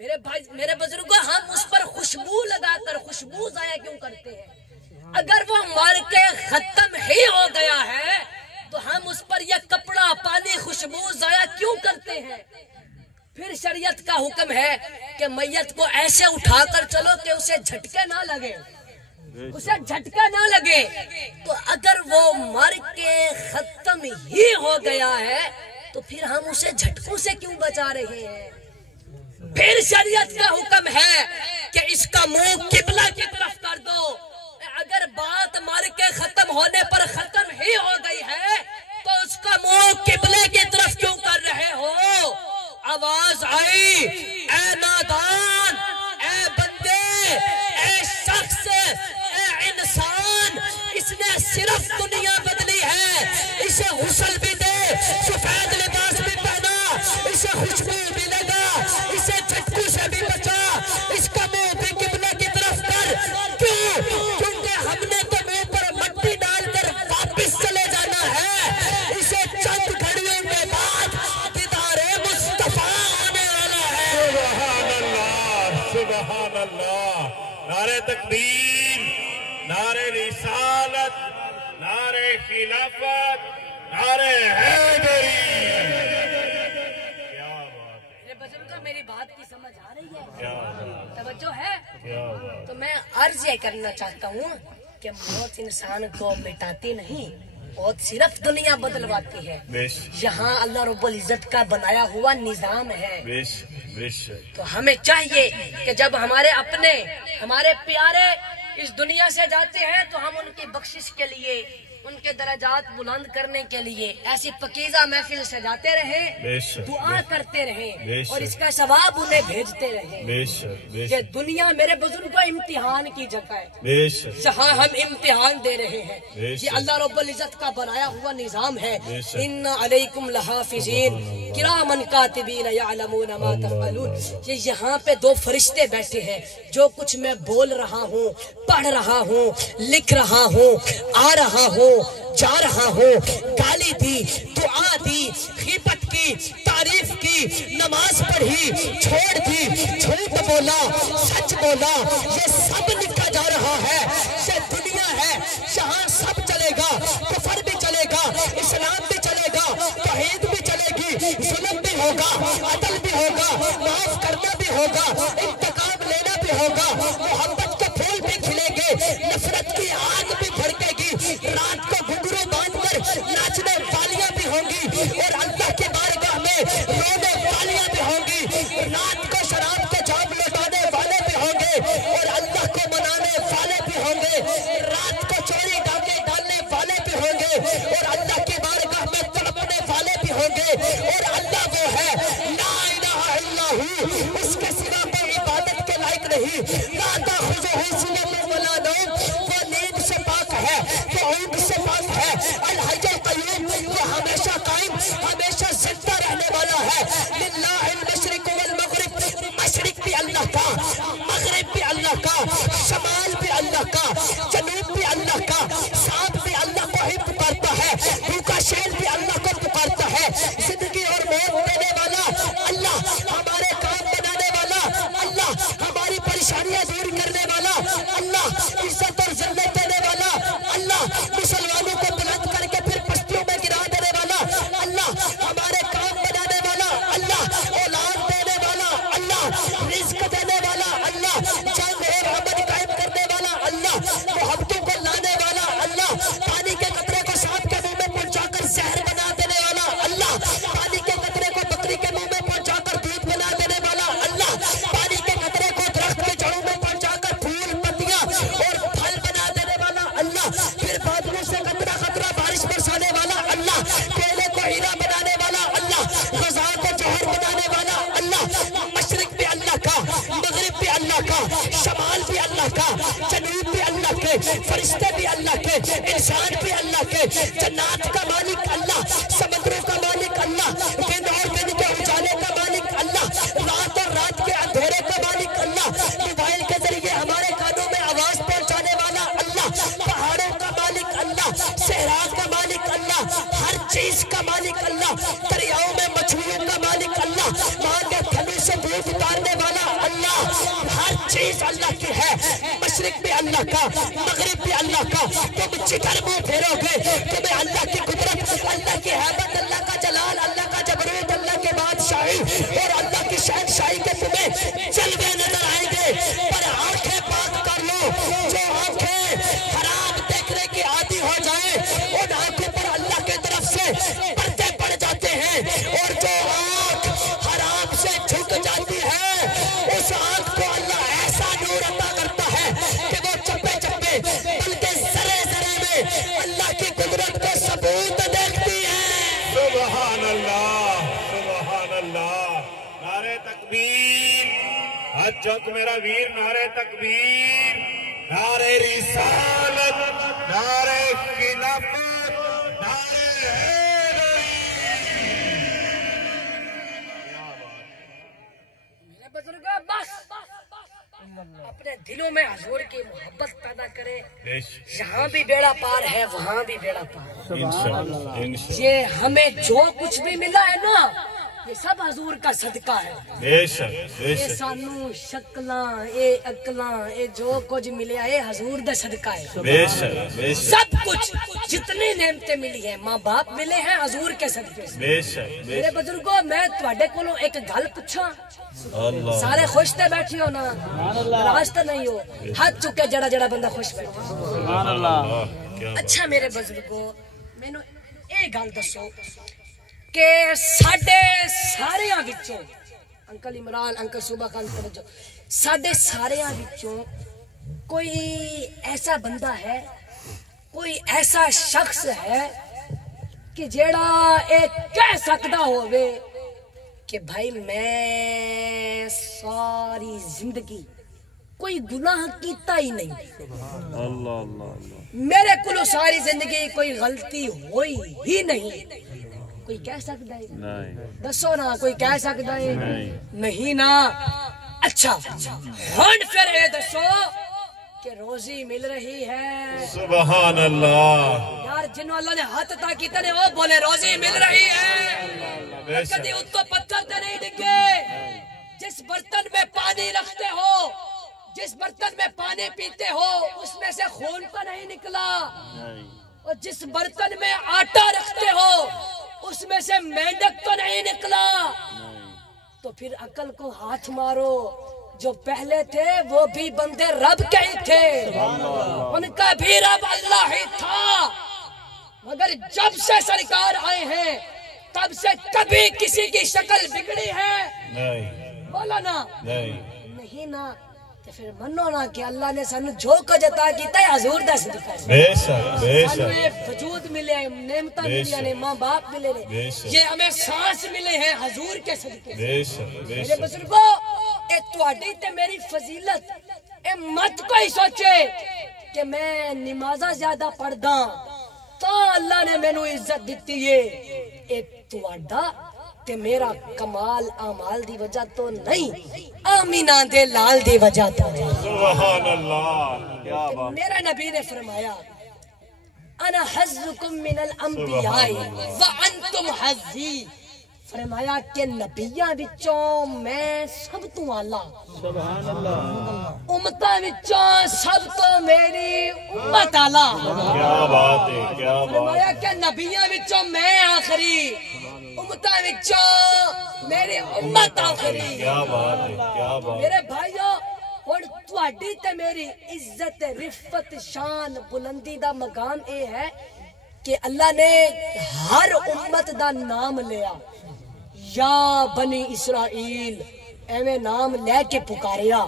میرے بھائی میرے بزرگوں، ہم اس پر خوشبو لگا کر خوشبو ضائع کیوں کرتے ہیں؟ اگر وہ مر کے ختم ہی ہو گیا ہے تو ہم اس پر یہ کپڑا، پانی، خوشبو ضائع کیوں کرتے ہیں؟ پھر شریعت کا حکم ہے کہ میت کو ایسے اٹھا کر چلو کہ اسے جھٹکے نہ لگے، اسے جھٹکا نہ لگے۔ تو اگر وہ مر کے ختم ہی ہو گیا ہے تو پھر ہم اسے جھٹکوں سے کیوں بچا رہے ہیں؟ پھر شریعت کا حکم ہے کہ اس کا منہ قبلہ کی طرف کر دو۔ اگر بات مر کے ختم ہونے پر ختم ہی ہو گئی ہے تو اس کا منہ قبلے کی طرف کیوں کر رہے ہو؟ آواز آئی، اے نادان، اے بندے، اے شخص، اے انسان، اس نے صرف دنیا بدلی ہے، اسے غسل بھی دے، سفید لباس بھی پہنا، اسے خوشبو بھی لگا، اسے جھٹکو سے بھی بچا، اس کا منہ بھی قبلہ کی طرف کر۔ کیوں؟ کیونکہ ہم نے تو منہ پر مٹی ڈال کر واپس چلے جانا ہے، اسے چند گھڑیوں کے بعد دیدار مصطفیٰ آنے والا ہے۔ سبحان اللہ، سبحان اللہ، نعرہ تکبیر، نعرہ رسالت، نعرہ خلافت، نعرہ حیدری۔ کیا بات ہے، میرے بزرگوں، میری بات کی سمجھ آ رہی ہے؟ کیا بات، توجہ ہے؟ کیا بات۔ تو میں عرض یہ کرنا چاہتا ہوں کہ موت انسان کو مٹاتی نہیں، موت صرف دنیا بدلواتی ہے۔ یہاں اللہ رب العزت کا بنایا ہوا نظام ہے۔ تو ہمیں چاہیے کہ جب ہمارے اپنے، ہمارے پیارے اس دنیا سے جاتے ہیں تو ہم ان کی بخشش کے لیے، ان کے درجات بلند کرنے کے لیے ایسی پکیزہ محفل سجاتے رہیں، دعا کرتے رہیں اور اس کا ثواب انہیں بھیجتے رہیں۔ یہ دنیا میرے بزرگوں امتحان کی جگہ ہے، جہاں ہم امتحان دے رہے ہیں۔ یہ اللہ رب العزت کا بنایا ہوا نظام ہے۔ ان علیکم لحافظین کرامن کاتبین یعلمون ما تفعلون۔ یہ یہاں پہ دو فرشتے بیٹھے ہیں، جو کچھ میں بول رہا ہوں، پڑھ رہا ہوں، لکھ رہا ہوں، آ رہا ہوں، جا رہا ہوں، گالی دی، دعا دی، غیبت کی، تعریف کی، نماز پڑھی، چھوڑ دی، جھوٹ بولا، سچ بولا، یہ سب لکھا جا رہا ہے۔ یہ دنیا ہے، یہاں سب چلے گا، کفر بھی چلے گا، اسلام بھی چلے گا، توحید بھی چلے گی، ظلم بھی ہوگا، عدل بھی ہوگا، معاف کرنا بھی ہوگا، انتقام لینا بھی ہوگا، محبت کے پھول بھی کھلیں گے، نفرت کی آگ بھی بھڑکے گی، رات کو گھنگرو باندھ کر ناچنے والیاں بھی ہوں گی اور اللہ کے بارگاہ میں رونے والیاں بھی ہوں گی، رات کو شراب کے جام لوٹانے والے بھی ہوں گے اور اللہ کو منانے والے بھی ہوں گے، رات کو چوری ڈاکے ڈالنے والے بھی ہوں گے اور اللہ کے بارگاہ میں تڑپنے والے بھی ہوں گے۔ اور اللہ وہ ہے لا الہ الا ہو، اس کے سوا کوئی عبادت کے لائق نہیں، لا تاخذہ سنۃ ولا نوم، وہ نیند سے پاک ہے، وہ اونگ سے پاک ہے، الحی القیوم، وہ ہمیشہ قائم، ہمیشہ زندہ رہنے والا ہے۔ للہ المشرق والمغرب، مشرق بھی اللہ کا، مغرب بھی اللہ کا، شمال بھی اللہ کا، جنوب بھی اللہ کا، سانپ بھی اللہ کو ہی پکارتا ہے، بھوکا شیر بھی اللہ کو پکارتا ہے، زندگی اور موت دینے والا اللہ، ہمارے کام بنانے والا اللہ، ہماری پریشانیاں دور کرنے والا اللہ، عزت اور ذلت دینے والا اللہ، مسلمانوں کو بلند کر کے پھر پستیوں میں گرا دینے والا اللہ، ہمارے کام بنانے والا اللہ، اولاد دینے والا اللہ، رزق دینے والا اللہ، جنگ اور امن قائم کرنے والا اللہ، محبتوں کو لانے والا اللہ، پانی کے قطرے کو سانپ کے منہ میں پہنچا کر زہر بنا دینے والا اللہ، پانی کے قطرے کو بکری کے منہ میں پہنچا کر دودھ بنا دینے والا اللہ، پانی کے قطرے کو درخت کے جڑوں میں پہنچا کر پھول پتیاں اور پھل بنا دینے والا اللہ، پھر بادلوں سے قطرہ قطرہ بارش برسانے والا اللہ، کوئلے کو ہیرا بنانے والا اللہ، غذا کو جوہر بنانے والا اللہ، مشرق بھی اللہ کا، مغرب بھی اللہ کا، شمال بھی اللہ کا، جنوب بھی اللہ کے، فرشتے بھی اللہ کے، انسان بھی اللہ کے، جنات کا مالک اللہ، سمندروں کا مالک اللہ، دن اور دن کے اجالے کا مالک اللہ، رات اور رات کے اندھیرے کا مالک اللہ، موبائل کے ذریعے ہمارے کانوں میں آواز پہنچانے والا اللہ، پہاڑوں کا مالک اللہ، صحرا کا مالک اللہ، ہر چیز کا مالک اللہ، دریاؤں میں مچھلیوں کا مالک اللہ، ماں کے تھنوں سے دودھ اتارنے والا چیز اللہ کی ہے، مشرق بھی اللہ کا، مغرب بھی اللہ کا، تم جدھر منہ پھیرو گے تمہیں اللہ کی قدرت، اللہ کی حیبت، اللہ کا جلال، اللہ کا جبروت، اللہ کے بادشاہی اور اللہ کی شہنشاہی کے تمہیں جلوے نظر آئیں گے۔ پر آنکھیں پاک کر لو، جو آنکھیں حرام دیکھنے کی عادی ہو جائیں ان آنکھوں پر اللہ کی طرف سے پردے پڑ جاتے ہیں، اور جو آنکھ حرام سے جھک جاتی ہے اس آنکھ کو اللہ ایسا نور عطا کرتا ہے کہ وہ چپے چپے بلکہ ذرے ذرے میں اللہ کی قدرت کے ثبوت دیکھتی ہے۔ سبحان اللہ، سبحان اللہ، نعرہ تکبیر، حج چوک میرا ویر، نعرہ تکبیر، نعرہ رسالت، نعرہ خلافت، نعرہ حیدری۔ میرے بزرگوں بس اپنے دلوں میں حضور کی محبت پیدا کرے، یہاں بھی بیڑا پار ہے وہاں بھی بیڑا پار ہے۔ انشاءاللہ، یہ ہمیں جو کچھ بھی ملا ہے نا یہ سب حضور کا صدقہ ہے۔ بے شک، بے یہ شک، سانو شکلاں اے اکلاں اے جو کچھ ملیا اے حضور دا صدقہ ہے۔ بے شک، بے شک، سب کچھ جتنی نعمتیں ملی ہیں، ماں باپ ملے ہیں حضور کے صدقے سے۔ بے شک، بے میرے شک، بزرگوں میں تواڈے کولوں ایک گل پوچھاں، اللہ، سارے خوش تے بیٹھے ہو نا، ناراض تے نہیں ہو، ہاتھ چکے جڑا جڑا بندہ خوش بیٹھا۔ اللہ، کیا اچھا میرے بزرگوں مینوں اے گل دسو کہ ساڈے ساریاں وچوں، انکل عمران، انکل صوبہ خان توجہ، ساڈے ساریاں وچوں کوئی ایسا بندہ ہے، کوئی ایسا شخص ہے کہ جیڑا اے کہہ سکدا ہووے کہ بھائی میں ساری زندگی کوئی گناہ کیتا ہی نہیں، اللہ، اللہ، اللہ، میرے کلو ساری زندگی کوئی غلطی ہوئی ہی نہیں، کوئی کہہ سکتا ہے؟ نہیں، دسو نا، کوئی کہہ سکتا ہے؟ نہیں نا۔ اچھا ہن پھر یہ دسو کہ روزی مل رہی ہے؟ سبحان اللہ، یار جنہوں اللہ نے ہاتھ عطا کیتے نے وہ بولے روزی مل رہی ہے۔ بے شک، کدی اتو پتھر تے نہیں ڈگے۔ جس برتن میں پانی رکھتے ہو، جس برتن میں پانی پیتے ہو اس میں سے خون تو نہیں نکلا، اور جس برتن میں آٹا رکھتے ہو اس میں سے مینڈک تو نہیں نکلا۔ تو پھر عقل کو ہاتھ مارو، جو پہلے تھے وہ بھی بندے رب کے ہی تھے، ان کا بھی رب اللہ ہی تھا، مگر جب سے سرکار آئے ہیں تب سے کبھی کسی کی شکل بگڑی ہے؟ نہیں، بولا نا، نہیں، نا۔ تو پھر منو نا کہ اللہ نے سانو جو کچھ عطا کیتا ہے حضور دا صدقہ ہے۔ بے شک، بے سانو شک، یہ وجود ملے ہیں، نعمتیں ملی ہیں، ماں باپ ملے ہیں، بے شک، یہ ہمیں سانس ملے ہیں حضور کے صدقے سے۔ بے شک، بے میرے شک، بزرگوں اے تواڈی تے میری فضیلت اے مت کوئی سوچے کہ میں نمازاں زیادہ پڑھدا تو اللہ نے مینوں عزت دتی ہے، اے تواڈا تے میرا کمال اعمال دی وجہ تو نہیں، آمینہ دے لال دی وجہ تو ہے۔ سبحان اللہ، کیا بات، میرا نبی نے فرمایا انا حظکم من الانبیاء وانتم حظی، فرمایا کہ نبیاں وچوں میں سب تو اعلیٰ، امتاں وچوں سب تو میری امت اعلیٰ، کیا بات ہے، کیا بات، فرمایا کہ نبیاں وچوں میں آخری، امتاں وچوں میری امت آخری۔ کیا بات ہے، کیا بات، میرے بھائیو اور تواڈی تے میری عزت رفت شان بلندی دا مقام اے ہے کہ اللہ نے ہر امت دا نام لیا، یا بنی اسرائیل ایویں نام لے کے پکاریا،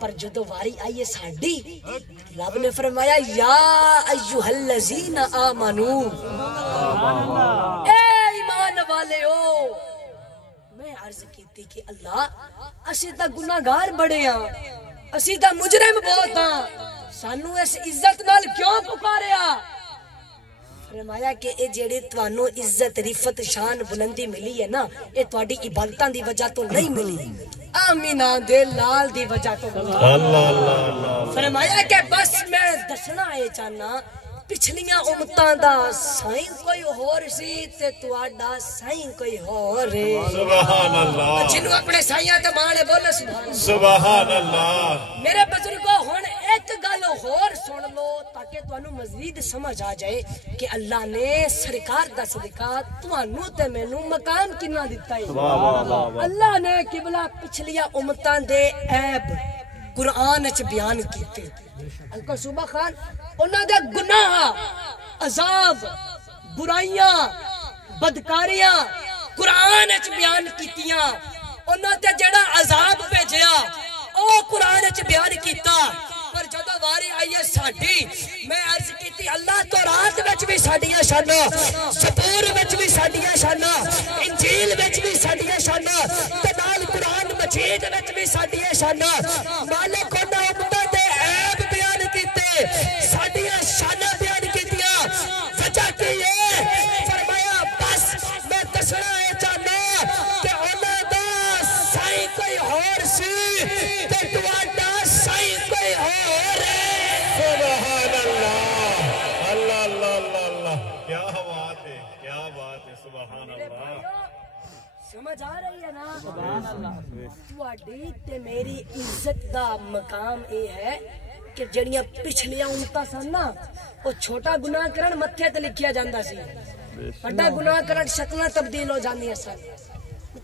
پر جدو واری آئیے ساڈی رب نے فرمایا یا ایھا الذین آمنو، اے ایمان والے ہو۔ میں عرض کیتی کہ اللہ اسی تا گناہگار بڑے ہاں، اسی تا مجرم بہت ہاں، سانو اس عزت نال کیوں پکاریا؟ فرمایا کہ اے جیڑی توانو عزت رفت شان بلندی ملی ہے نا، اے تواڈی عبادتاں دی وجہ تو نہیں ملی، آمینہ دے لال دی وجہ تو ملی۔ اللہ، اللہ، اللہ، فرمایا کہ بس میں دسنا اے چاہنا پچھلیاں امتاں دا سائیں کوئی ہور سی تے تواڈا سائیں کوئی ہور ہے سبحان اللہ جنوں اپنے سائیاں تے مانے بولے سبحان اللہ میرے بزرگوں ہن ایک گل ہور سن لو تاکہ تانوں مزید سمجھ آ جائے کہ اللہ نے سرکار دا صدقہ تانوں تے مینوں مقام کنا دتا ہے اللہ نے قبلہ پچھلیاں امتاں دے عیب قرآن وچ بیان کیتے انکل صوبہ خان انہاں دے گناہ عذاب برائیاں بدکاریاں قرآن وچ بیان کیتیاں انہاں تے جڑا عذاب بھیجیا او قرآن وچ بیان کیتا پر جدوں واری آئی ہے ساڈی میں عرض کیتی اللہ تو رات وچ بھی ساڈیاں شاناں زبور وچ بھی ساڈیاں شاناں انجیل وچ بھی ساڈیاں شاناں تے نال قرآن مجید وچ بھی ساڈیاں شاناں مالک انہاں امتاں دے عیب بیان کیتے ساڈیاں شاناں بیان کیتیاں وجہ کی ہے فرمایا بس میں دسنا اے چاہنا کہ انہاں دا سائیں کوئی ہور سی تے تواڈا سائیں کوئی ہور ہے سبحان اللہ اللہ اللہ اللہ اللہ کیا بات ہے سبحان اللہ سمجھ آ رہی ہے نا سبحان اللہ تواڈی تے میری عزت دا مقام اے ہے کہ جڑیاں پچھلیاں امتاں سن نا او چھوٹا گناہ کرن متھے تے لکھیا جاندا سی بڑا گناہ کرن شکلاں تبدیل ہو جاندیاں سن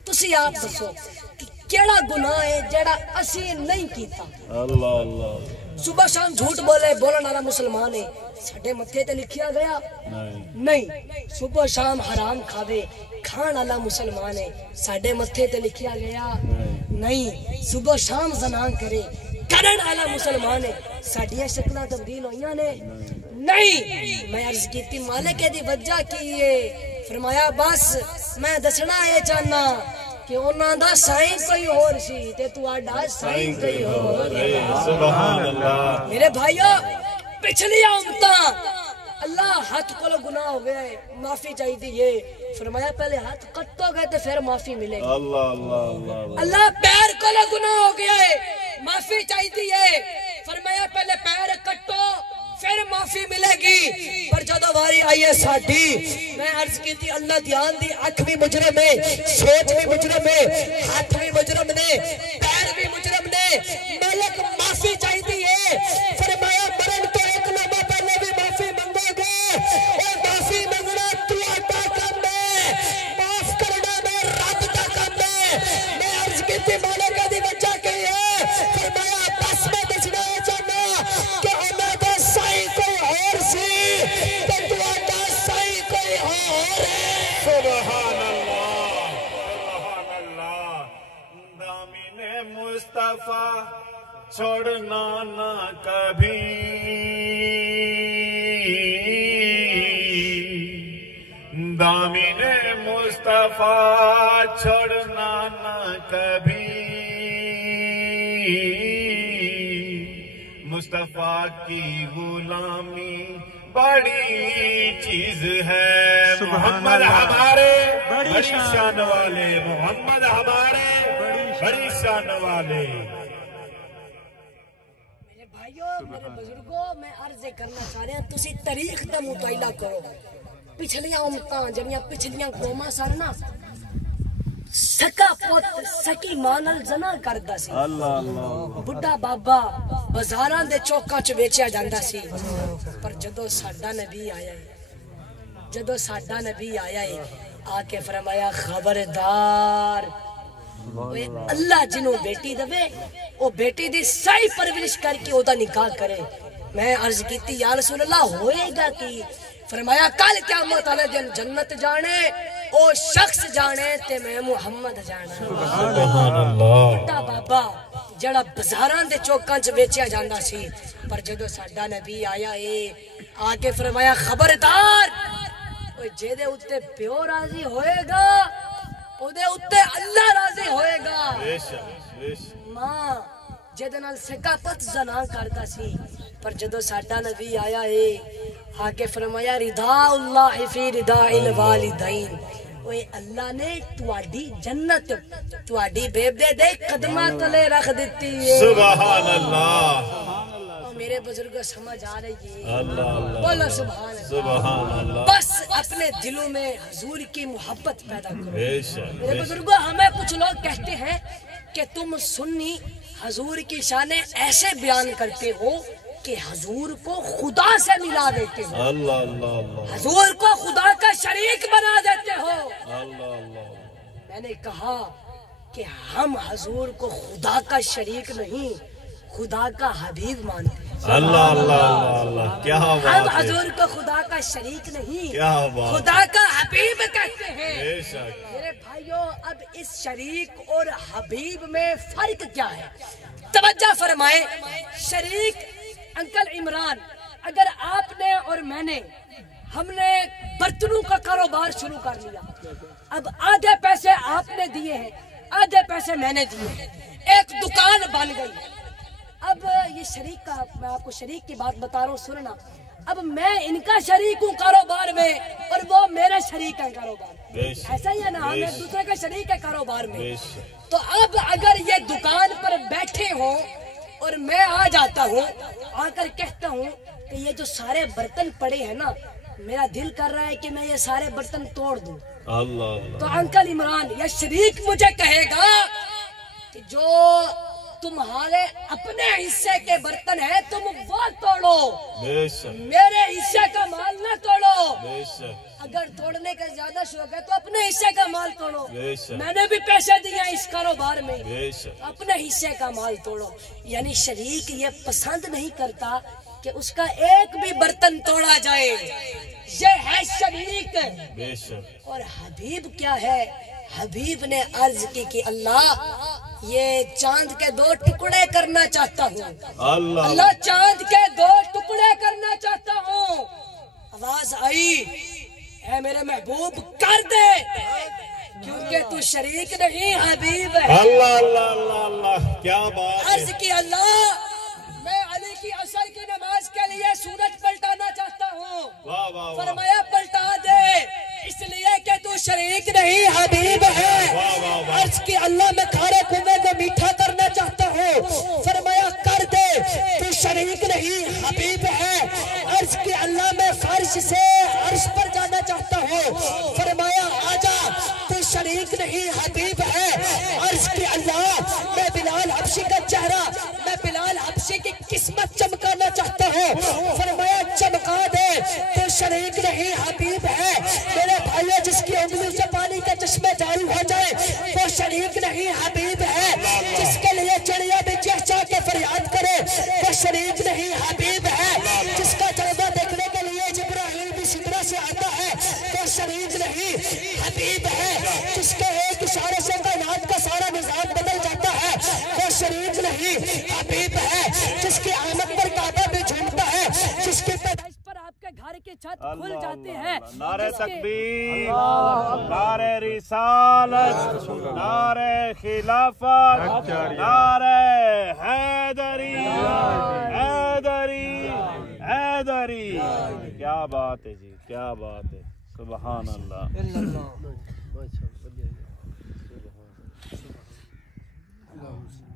تسی آپ دسو کہ کیڑا گناہ ہے جڑا اسی نہیں کیتا اللہ اللہ صبح شام جھوٹ بولے بولن والا مسلمان ہے ساڈے متھے تے لکھیا گیا نہیں صبح شام حرام کھاوے کھان والا مسلمان ہے ساڈے متھے تے لکھیا گیا نہیں صبح شام زنا کرے کرن والا مسلمان ہے ساڈیاں شکلاں تبدیل ہوئیاں نے نہیں میں عرض کیتی مالک دی وجہ کی ہے فرمایا بس میں دسنا اے چاہنا کہ انہاں دا سائیں کوئی اور سی تے تواڈا سائیں کوئی اور ہے سبحان اللہ میرے بھائیو پچھلی امتاں اللہ ہاتھ کو گناہ ہو گیا ہے معافی چاہیے فرمایا پہلے ہاتھ کٹو گئے تو پھر معافی ملے گی اللہ اللہ اللہ اللہ پیر کو گناہ ہو گیا ہے معافی چاہیے فرمایا پہلے پیر کٹو پھر معافی ملے گی پر جدو واری آئی ہے ساڈی میں عرض کی تھی اللہ دھیان دی اکھ بھی مجرم ہے سوچ بھی مجرم ہے ہاتھ بھی مجرم نے پیر بھی مجرم نے مالک معافی چاہیے فرمایا مرن تو ایک لمحہ پہلے بھی معافی منگو گے اور معافی منگنا تواڈا کم ہے معاف کرنا میں رب دا کم ہے میں عرض کی تھی مالک دی وجہ کی ہے فرمایا بس میں دسنا چاہنا کہ انہاں دا سائیں کوئی اور سی تے تواڈا سائیں کوئی اور ہے سبحان اللہ دامن مصطفیٰ چھوڑنا نہ کبھی دامن مصطفیٰ چھوڑنا نہ کبھی مصطفیٰ کی غلامی بڑی چیز ہے محمد ہمارے بڑی شان والے محمد ہمارے بڑی شان والے میرے بھائیوں میرے بزرگوں میں عرض کرنا چاہ رہا ہوں تسی تاریخ دا مطالعہ کرو پچھلیاں امتاں جڑیاں پچھلیاں قوماں سن نا سکا پوت سکی ماں نال زنا کردا سی بڈھا بابا بازاراں دے چوکاں چ ویچیا جاندا سی پر جدوں ساڈا نبی آیا ہے جدوں ساڈا نبی آیا ہے آ کے فرمایا خبردار اللہ جنوں بیٹی دے او بیٹی دی صحیح پرورش کر کے او دا نکاح کرے میں عرض کیتی یا رسول اللہ ہوئے گا کی فرمایا کل قیامت والے دن جنت جانے او شخص جانے تے میں محمد جانا سبحان اللہ بڑا بابا جڑا بازاراں دے چوکاں چ ویچیا جاندا سی پر جدوں ساڈا نبی آیا اے آ کے فرمایا خبردار اوے جے دے اوتے پیو راضی ہوئے گا او دے اوتے اللہ راضی ہوئے گا بے شک ماں جدے نال سکا پت زنا کردا سی پر جدوں ساڈا نبی آیا اے آ کے فرمایا رضا اللہ فی رضا الوالدین اوے اللہ نے تواڈی جنت تواڈی بیبے دے قدماں تلے رکھ دتی ہے سبحان اللہ میرے بزرگوں سمجھ آ رہی ہے؟ اللہ اللہ بولو سبحان اللہ۔ سبحان اللہ بس اپنے دلوں میں حضور کی محبت پیدا کرو۔ بے شک میرے بزرگوں ہمیں کچھ لوگ کہتے ہیں کہ تم سنی حضور کی شانیں ایسے بیان کرتے ہو کہ حضور کو خدا سے ملا دیتے ہو، اللہ اللہ اللہ حضور کو خدا کا شریک بنا دیتے ہو۔ اللہ اللہ میں نے کہا کہ ہم حضور کو خدا کا شریک نہیں، خدا کا حبیب مانتے ہیں۔ اللہ اللہ اللہ اللہ کیا ہم بات ہے حضور کو خدا کا شریک نہیں، کیا بات خدا کا حبیب کہتے ہیں۔ بے شک میرے بھائیوں اب اس شریک اور حبیب میں فرق کیا ہے؟ توجہ فرمائیں۔ شریک انکل عمران، اگر آپ نے اور میں نے ہم نے برتنوں کا کاروبار شروع کر لیا، اب آدھے پیسے آپ نے دیے ہیں، آدھے پیسے میں نے دیے ہیں، ایک دکان بن گئی۔ اب یہ شریک کا، میں آپ کو شریک کی بات بتا رہا ہوں، سننا۔ اب میں ان کا شریک ہوں کاروبار میں اور وہ میرے شریک ہیں کاروبار میں، ایسا ہی ہے نا، ہم ایک دوسرے کا شریک ہے کاروبار میں۔ تو اب اگر یہ دکان پر بیٹھے ہوں اور میں آ جاتا ہوں، آ کر کہتا ہوں کہ یہ جو سارے برتن پڑے ہیں نا، میرا دل کر رہا ہے کہ میں یہ سارے برتن توڑ دوں، اللہ اللہ تو انکل عمران یہ شریک مجھے کہے گا کہ جو تمہارے اپنے حصے کے برتن ہیں تم وہ توڑو، بے شک میرے حصے کا مال نہ توڑو۔ بے شک اگر توڑنے کا زیادہ شوق ہے تو اپنے حصے کا مال توڑو، بے شک میں نے بھی پیسے دیے اس کاروبار میں، بے شک اپنے حصے کا مال توڑو۔ یعنی شریک یہ پسند نہیں کرتا کہ اس کا ایک بھی برتن توڑا جائے، یہ ہے شریک۔ بے شک اور حبیب کیا ہے؟ حبیب نے عرض کی کہ اللہ یہ چاند کے 2 ٹکڑے کرنا چاہتا ہوں، اللہ اللہ چاند کے 2 ٹکڑے کرنا چاہتا ہوں۔ آواز آئی، اے میرے محبوب کر دے، کیونکہ تو شریک نہیں حبیب ہے۔ اللہ اللہ اللہ اللہ کیا بات ہے عرض کی اللہ میں علی کی عصر کی نماز کے لیے سورج پلٹانا چاہتا ہوں، واہ واہ واہ فرمایا پلٹا دے، اس لیے کہ تو شریک نہیں حبیب ہے۔ واہ واہ واہ عرض کی اللہ میں کھارے کنویں کو میٹھا کرنا چاہتا ہوں، فرمایا کر دے، تو شریک نہیں حبیب ہے۔ عرض کی اللہ میں فرش سے عرش پر جانا چاہتا ہوں، فرمایا آجا، تو شریک نہیں حبیب ہے۔ عرض کی اللہ میں بلال حبشی کا چہرہ، میں بلال حبشی کی قسمت چمکانا چاہتا ہوں، فرمایا چمکا دے، تو شریک نہیں حبیب ہے۔ میرے بھائیو جس کی انگلیوں سے پانی کے چشمے جاری ہو جائے وہ شریک نہیں حبیب ہے، جس کے لیے چڑیا بھی چہچہا کے فریاد کرے وہ شریک نہیں حبیب ہے، جس کا جلوہ دیکھنے کے لیے جبرائیل بھی سدرہ سے آتا ہے وہ شریک نہیں حبیب ہے، جس کے ایک اشارے سے کائنات کا سارا نظام بدل جاتا ہے وہ شریک نہیں حبیب ہے، جس کی آمد پر کعبہ بھی جھومتا ہے، جس کی پیدائش پر آپ کے گھر کی چھت کھل جاتی ہے، نعرہ تکبیر، نعرہ رسالت، نعرہ خلافت، نعرہ حیدری حیدری حیدری۔ کیا بات ہے جی، کیا بات ہے، سبحان اللہ۔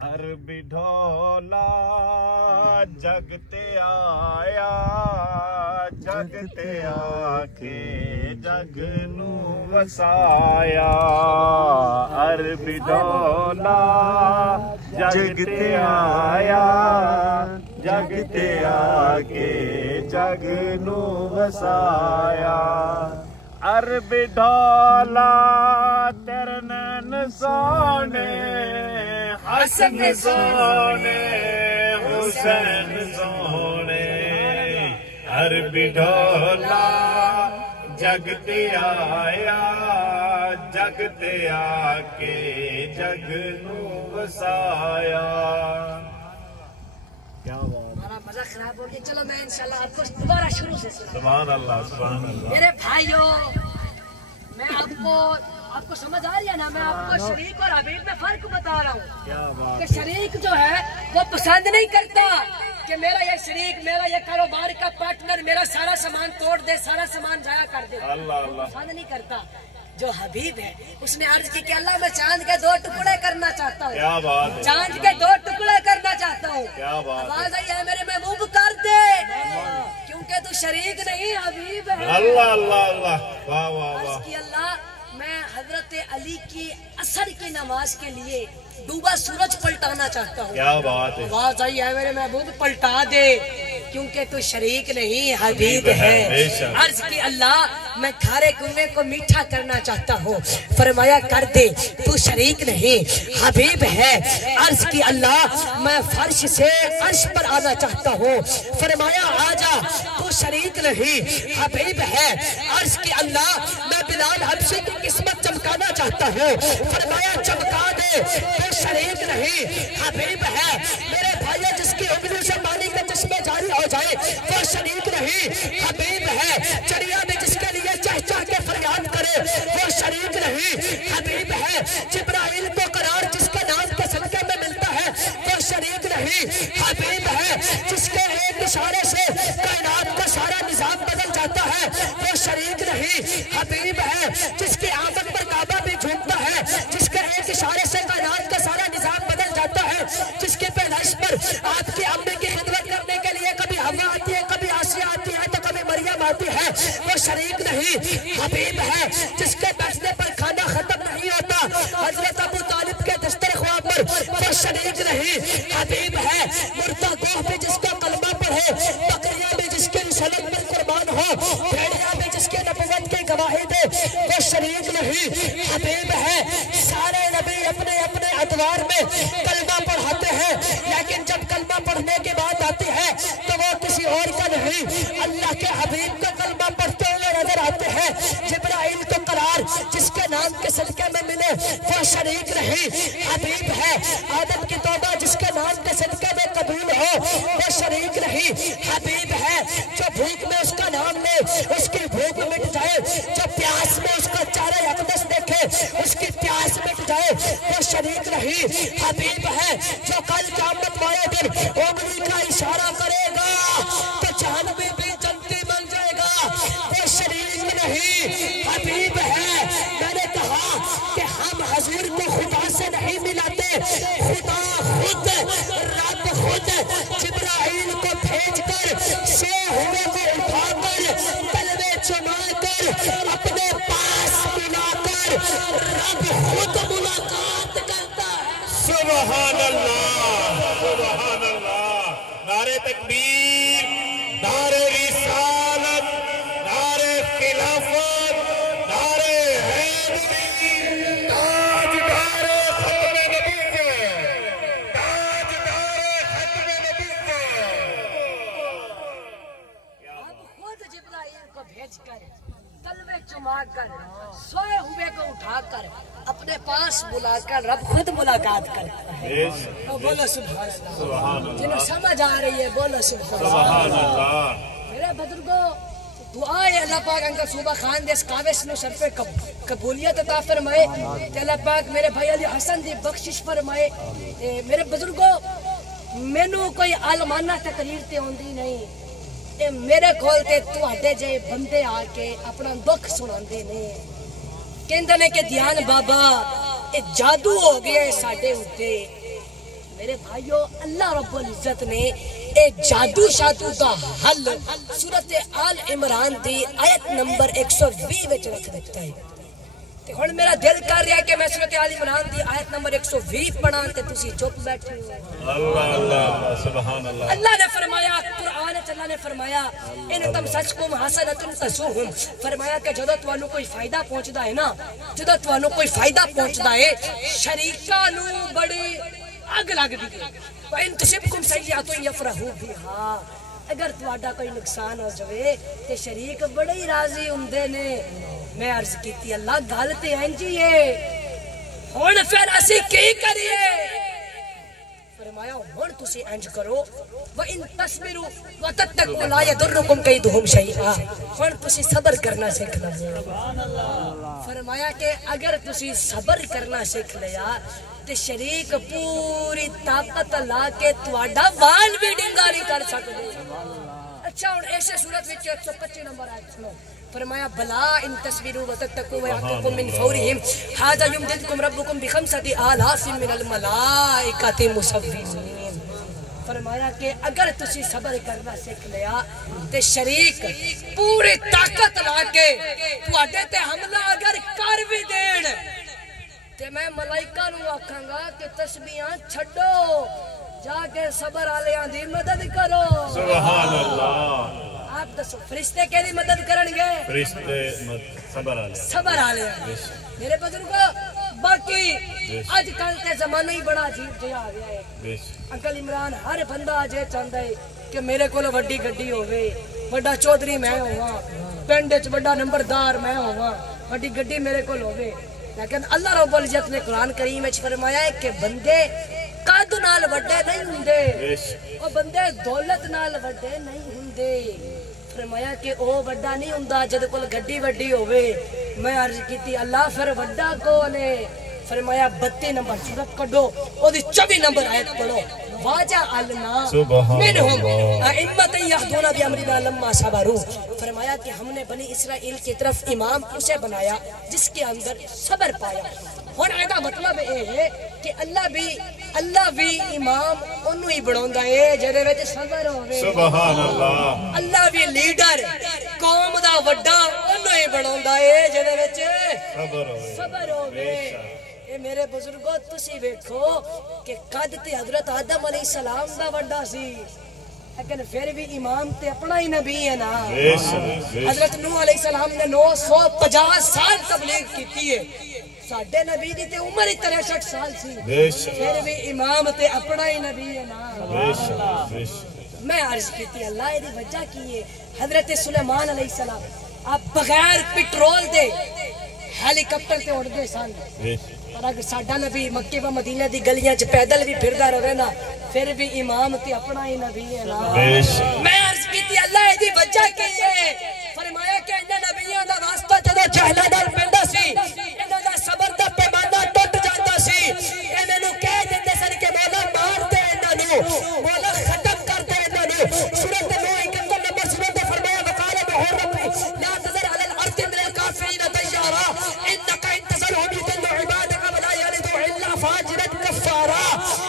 عربی ڈھولا جگتے آیا، جگتے آ کے جگ نو وسایا، عربی ڈھولا جگتے آیا، جگتے آ کے جگ نو وسایا، عربی ڈھولا تیرے نین سونے، حسن سونے حسین سونے، عربی ڈھولا جگتے آیا، جگتے آ کے جگ نو وسایا۔ کیا بات، ہمارا مزہ خراب ہو گیا، چلو میں انشاءاللہ آپ کو دوبارہ شروع سے سنا۔ سبحان اللہ سبحان اللہ۔ میرے بھائیوں میں آپ کو سمجھ آ رہی ہے نا، میں آپ کو شریک اور حبیب میں فرق بتا رہا ہوں کیا بات کہ شریک جو ہے وہ پسند نہیں کرتا کہ میرا یہ شریک، میرا یہ کاروبار کا پارٹنر میرا سارا سامان توڑ دے، سارا سامان ضائع کر دے، اللہ اللہ پسند نہیں کرتا۔ جو حبیب ہے اس نے عرض کی کہ اللہ میں چاند کے 2 ٹکڑے کرنا چاہتا ہوں، کیا بات ہے، چاند کے 2 ٹکڑے کرنا چاہتا ہوں۔ کیا بات ہے، آواز آئی ہے میرے محبوب کا شریک نہیں حبیب ہے. اللہ اللہ اللہ واہ واہ واہ. عرض کی اللہ میں حضرت علی کی عصر کی نماز کے لیے ڈوبا سورج پلٹانا چاہتا ہوں. کیا بات ہے. آواز آئی ہے میرے محبوب پلٹا دے کیونکہ تو شریک نہیں حبیب ہے. عرض کی اللہ میں کھارے کنویں کو میٹھا کرنا چاہتا ہوں. فرمایا کر دے تو شریک نہیں حبیب ہے. عرض کی اللہ میں فرش سے عرش پر آنا چاہتا ہوں. فرمایا آجا تو شریک نہیں حبیب ہے. عرض کی اللہ میں بلال حبشی کی قسمت چمکانا چاہتا ہوں. فرمایا چمکا دے تو شریک نہیں حبیب ہے. میرے بھائی جس کی انگلیوں سے پانی کے چشمے جاری ہو جائے وہ شریک نہیں حبیب ہے. چڑیا میں جس کے لیے چہچہ کے فریاد کرے وہ شریک نہیں حبیب ہے. جبرائیل کو قرار جس کے نام کے صدقے میں ملتا ہے وہ شریک نہیں حبیب ہے. جس کے ایک اشارے سے کائنات کا سارا نظام بدل جاتا ہے وہ شریک نہیں حبیب ہے. جس کی آمد پر کعبہ بھی جھومتا ہے, جس کے ایک اشارے سے کائنات کا سارا نظام بدل جاتا ہے, جس کے پیدائش پر آپ کی امی کی خدمت کرنے کے لیے کبھی حوا آتی ہے, کبھی آسیہ آتی ہے تو کبھی مریم آتی ہے وہ شریک نہیں حبیب ہے. جس کے بیٹھنے پر کھانا ختم نہیں ہوتا حضرت ابو طالب کے دسترخوان پر وہ شریک نہیں حبیب ہے. مردہ گوہ بھی جس کا کلمہ پڑھے, بکریاں بھی جس کے رسالت میں قربان ہو, بھیڑیاں بھی جس کے نبوت کی گواہی دے وہ شریک نہیں حبیب ہے. سارے نبی اپنے اپنے ادوار میں کلمہ پڑھاتے ہیں لیکن جب کلمہ پڑھنے کی بات آتی ہے تو وہ کسی اور کا نہیں اللہ کے حبیب کو کلمہ پڑھتے ہوئے نظر آتے ہیں. جبرائیل کو قرار جس کے نام کے صدقے میں ملے وہ شریک نہیں حبیب ہے. آدم کی توبہ جس کے نام کے صدقے میں قبول ہو وہ شریک نہیں حبیب ہے. جو بھوک میں اس کا نام لے اس کی بھوک مٹ جائے, جو پیاس میں اس کا چہرہ اقدس دیکھے اس کی پیاس مٹ جائے وہ شریک نہیں حبیب ہے. جو کل قیامت والے دن انگلی کا اشارہ کرے گا تو جہنمی بھی جنتی بن جائے گا وہ شریک نہیں حبیب ہے. میں نے کہا کہ ہم حضور کو خدا سے نہیں ملاتے, خدا خود رب خود جبرائیل کو بھیج کر سے ہوئے کو اٹھا کر تلوے چما کر اپنے پاس ملا کر رب خود ملاقات کرتا ہے. سبحان اللہ سبحان اللہ. نعرہ تکبیر, نعرہ رسالت, نعرہ خلافت, نعرہ حیدری, تاجدار ختم نبوت, تاجدار ختم نبوت. اب خود جبرائیل کو بھیج کر تلوے چما کر سوئے ہوئے کو اٹھا کر اپنے پاس بلا کر رب خود ملاقات کرتا ہے. بولو سبحان اللہ. جنہیں سمجھ آ رہی ہے بولو سبحان اللہ. میرے بزرگوں دعا ہے اللہ پاک انکل صوبہ خان دے اس کاوش نو سر پہ قبولیت عطا فرمائے, اللہ پاک میرے بھائی علی حسن دی بخشش فرمائے. میرے بزرگوں مینوں کوئی عالمانہ تقریر تے ہوندی نہیں, میرے کھول تے تواڈے جے بندے آ کے اپنا دکھ سناندے نے, کہندے نے کہ دیان بابا اے جادو ہو گیا ہے ساڈے اوتے. میرے بھائیو اللہ رب العزت نے اے جادو شادو دا حل سورت آل عمران دی آیت نمبر 120 وچ رکھ دیتا ہے. تے ہن میرا دل کر رہا ہے کہ میں سورت آل عمران دی آیت نمبر 120 پڑھاں تے تسی چپ بیٹھے ہو. اللہ اللہ سبحان اللہ. اللہ نے فرمایا قرآن اللہ نے فرمایا ان تم سچ کو حسنۃ تسوہم, فرمایا کہ جدوں تانوں کوئی فائدہ پہنچدا ہے نا, جدوں تانوں کوئی فائدہ پہنچدا ہے شریکاں نو بڑی اگ لگدی ہے. وَإِن تُصِبْكُمْ سَيِّئَةٌ يَفْرَحُوا بِهَا, اگر تواڈا کوئی نقصان ہو جائے تے شریک بڑے ہی راضی ہوندے نے. میں عرض کیتی اللہ گل تے انج ہی ہے, ہن پھر اسی کی کریے؟ فرمایا ہن تسی انج کرو وَإِن تَصْبِرُوا وَتَتَّقُوا لَا يَضُرُّكُمْ كَيْدُهُمْ شَيْئًا, ہن تسی صبر کرنا سیکھ لو. فرمایا کہ اگر تسی صبر کرنا سیکھ لیا تے شریک پوری طاقت لا کے تواڈا وال بھی ڈنگا نہیں کر سکدے. اچھا ہن ایسے صورت وچ 125 نمبر آیت سنو. فرمایا بلا ان تصویروا وتتقوا ويعطوكم من فورهم هذا يمددكم ربكم بخمسة آلاف من الملائكة مسومين. فرمایا کہ اگر تسی صبر کرنا سیکھ لیا تے شریک پوری طاقت لا کے تواڈے تے حملہ اگر کر بھی دین تے میں ملائکہ نو آکھاں گا کہ تسبیحاں چھڈو جا کے صبر والیاں دی مدد کرو سبحان اللہ آپ دسو فرشتے کیڑی مدد کرن گے فرشتے صبر والے صبر والے میرے بزرگو باقی اج کل تے زمانہ ہی بڑا عجیب جہا آ گیا ہے انکل عمران ہر بندہ اج چاہندا ہے کہ میرے کول وڈی گڈی ہوے بڑا چودھری میں ہوواں پنڈ وچ بڑا نمبردار میں ہوواں وڈی گڈی میرے کول ہوے لیکن اللہ رب العزت نے قرآن کریم وچ فرمایا ہے کہ بندے قد نال وڈے نہیں ہوندے او بندے دولت نال وڈے نہیں ہوندے فرمایا کہ او وڈا نہیں ہوندا جد کول گڈی وڈی ہوے میں عرض کیتی اللہ پھر وڈا کون ہے فرمایا 32 نمبر سورت کڈو او دی 24 نمبر آیت پڑھو واجعلنا منہم ائمۃ یہدون بامرنا لما صبروا فرمایا کہ ہم نے بنی اسرائیل کی طرف امام اسے بنایا جس کے اندر صبر پایا ہن ایدا مطلب اے ہے کہ اللہ بھی امام اونوں ہی بناوندا ہے جدے وچ صبر ہوے سبحان اللہ اللہ بھی لیڈر قوم دا وڈا اونوں ہی بناوندا ہے جدے وچ صبر ہوے اے میرے بزرگو تسی ویکھو کہ قد تے حضرت آدم علیہ السلام دا وڈا سی لیکن پھر بھی امام تے اپنا ہی نبی ہے نا حضرت نوح علیہ السلام نے 950 سال تبلیغ کیتی ہے ساڈے نبی دی تے عمر ہی 63 سال سی پھر بھی امام تے اپنا ہی نبی ہے نا میں عرض کیتی اللہ دی وجہ کی ہے حضرت سلیمان علیہ السلام آپ بغیر پیٹرول دے ہیلی کاپٹر تے اڑدے سن اور اگر ساڈا نبی مکے و مدینہ دی گلیاں چ پیدل بھی پھردا رہے نا پھر بھی امام تے اپنا ہی نبی ہے نا میں عرض کیتی اللہ دی وجہ کی ہے فرمایا کہ انہاں نبیاں دا واسطہ جدوں جہلاں نال پیندا سی انہاں دا صبر دا پیمانہ ٹوٹ جاندا سی انہاں نوں کہہ دیندے سن کہ مولا مار دے انہاں نوں مولا ختم کر دے انہاں نوں سورۃ نوح 51 نمبر سورۃ تے فرمایا وقال محرم لا تذر علی الارض من الکافرین دیارا انک انتظرهم يضل عبادك ولا يلد الا فاجرا کفارا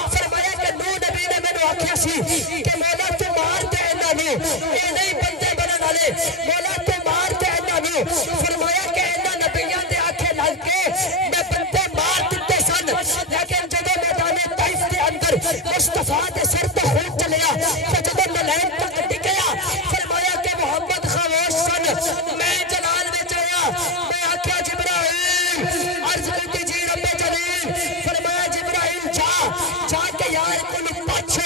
فرمایا کہ نوح نبی نے مینوں آکھیا سی کہ مولا تو مار دے انہاں نوں اے نہیں بندے بنن والے مولا تو مار دے انہاں نوں فرمایا کہ انہاں نبیاں دے آکھے لگ کے میں بندے مار دتے سن لیکن جدوں میدان طائف دے اندر مصطفیٰ دے سر تے خون چلیا تے جدوں ملائک تک ڈگیا فرمایا کہ محمد خاموش سن میں جلال وچ آیا میں آکھیا جبرائیل عرض کیتی جی رب جلیل فرمایا جبرائیل جا کے یار کو پوچھ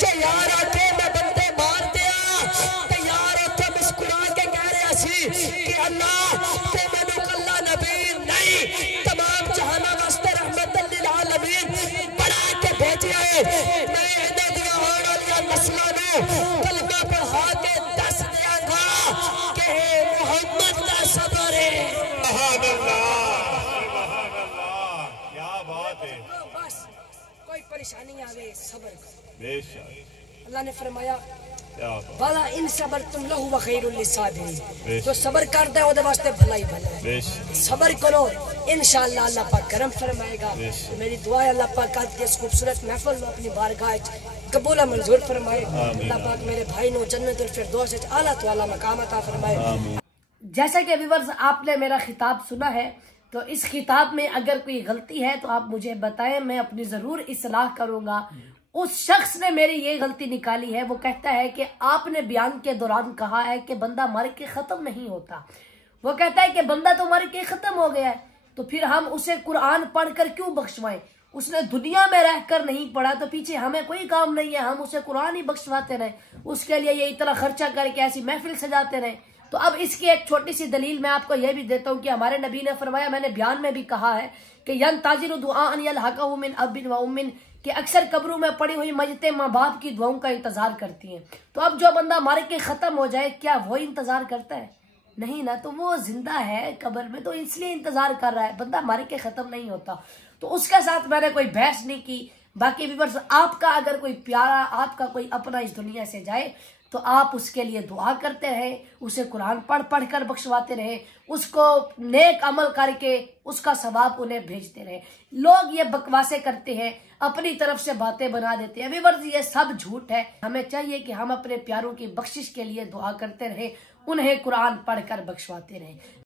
جو یار آ کے میں بندے مار دیا تے یار اوتھے مسکرا کے کہہ رہا سی کہ اللہ تے مینوں کلا نبی نہیں تمام جہاناں واسطے رحمت للعالمین بنا کے بھیجیا ہے میں انہاں دی آن والی نسلاں نوں کلمہ پڑھا کے دس دیاں گا کہ محمد دا صبر ہے سبحان اللہ کیا بات ہے بس کوئی پریشانی آوے صبر کرو بے شک اللہ نے فرمایا کیا بات والا ان صبرتم لہو خیر للصابرین جو صبر کرتا ہے وہ دے واسطے بھلا ہی بھلا ہے بے شک صبر کرو انشاءاللہ اللہ پاک کرم فرمائے گا میری دعا ہے اللہ پاک آج کی اس خوبصورت محفل میں اپنی بارگاہ قبول منظور فرمائے اللہ پاک میرے بھائی نو جنت الفردوس اعلیٰ تو اعلیٰ مقام عطا فرمائے جیسا کہ ویورز آپ نے میرا خطاب سنا ہے تو اس خطاب میں اگر کوئی غلطی ہے تو آپ مجھے بتائیں میں اپنی ضرور اصلاح کروں گا اس شخص نے میری یہ غلطی نکالی ہے وہ کہتا ہے کہ آپ نے بیان کے دوران کہا ہے کہ بندہ مر کے ختم نہیں ہوتا وہ کہتا ہے کہ بندہ تو مر کے ختم ہو گیا ہے تو پھر ہم اسے قرآن پڑھ کر کیوں بخشوائیں اس نے دنیا میں رہ کر نہیں پڑھا تو پیچھے ہمیں کوئی کام نہیں ہے ہم اسے قرآن ہی بخشواتے رہیں اس کے لیے یہ اتنا خرچہ کر کے ایسی محفل سجاتے رہیں تو اب اس کی ایک چھوٹی سی دلیل میں آپ کو یہ بھی دیتا ہوں کہ ہمارے نبی نے فرمایا میں نے بیان میں بھی کہا ہے کہ ینتظر دعاء یلحقہ من اب و ام کہ اکثر قبروں میں پڑی ہوئی میتیں ماں باپ کی دعاؤں کا انتظار کرتی ہیں تو اب جو بندہ مر کے ختم ہو جائے کیا وہ انتظار کرتا ہے نہیں نا تو وہ زندہ ہے قبر میں تو اس لیے انتظار کر رہا ہے بندہ مر کے ختم نہیں ہوتا تو اس کے ساتھ میں نے کوئی بحث نہیں کی باقی ویورز آپ کا اگر کوئی پیارا آپ کا کوئی اپنا اس دنیا سے جائے تو آپ اس کے لیے دعا کرتے رہیں، اسے قرآن پڑھ پڑھ کر بخشواتے رہیں، اس کو نیک عمل کر کے اس کا ثواب انہیں بھیجتے رہیں۔ لوگ یہ بکواسے کرتے ہیں، اپنی طرف سے باتیں بنا دیتے ہیں، ویورز یہ سب جھوٹ ہے۔ ہمیں چاہیے کہ ہم اپنے پیاروں کی بخشش کے لیے دعا کرتے رہیں، انہیں قرآن پڑھ کر بخشواتے رہیں۔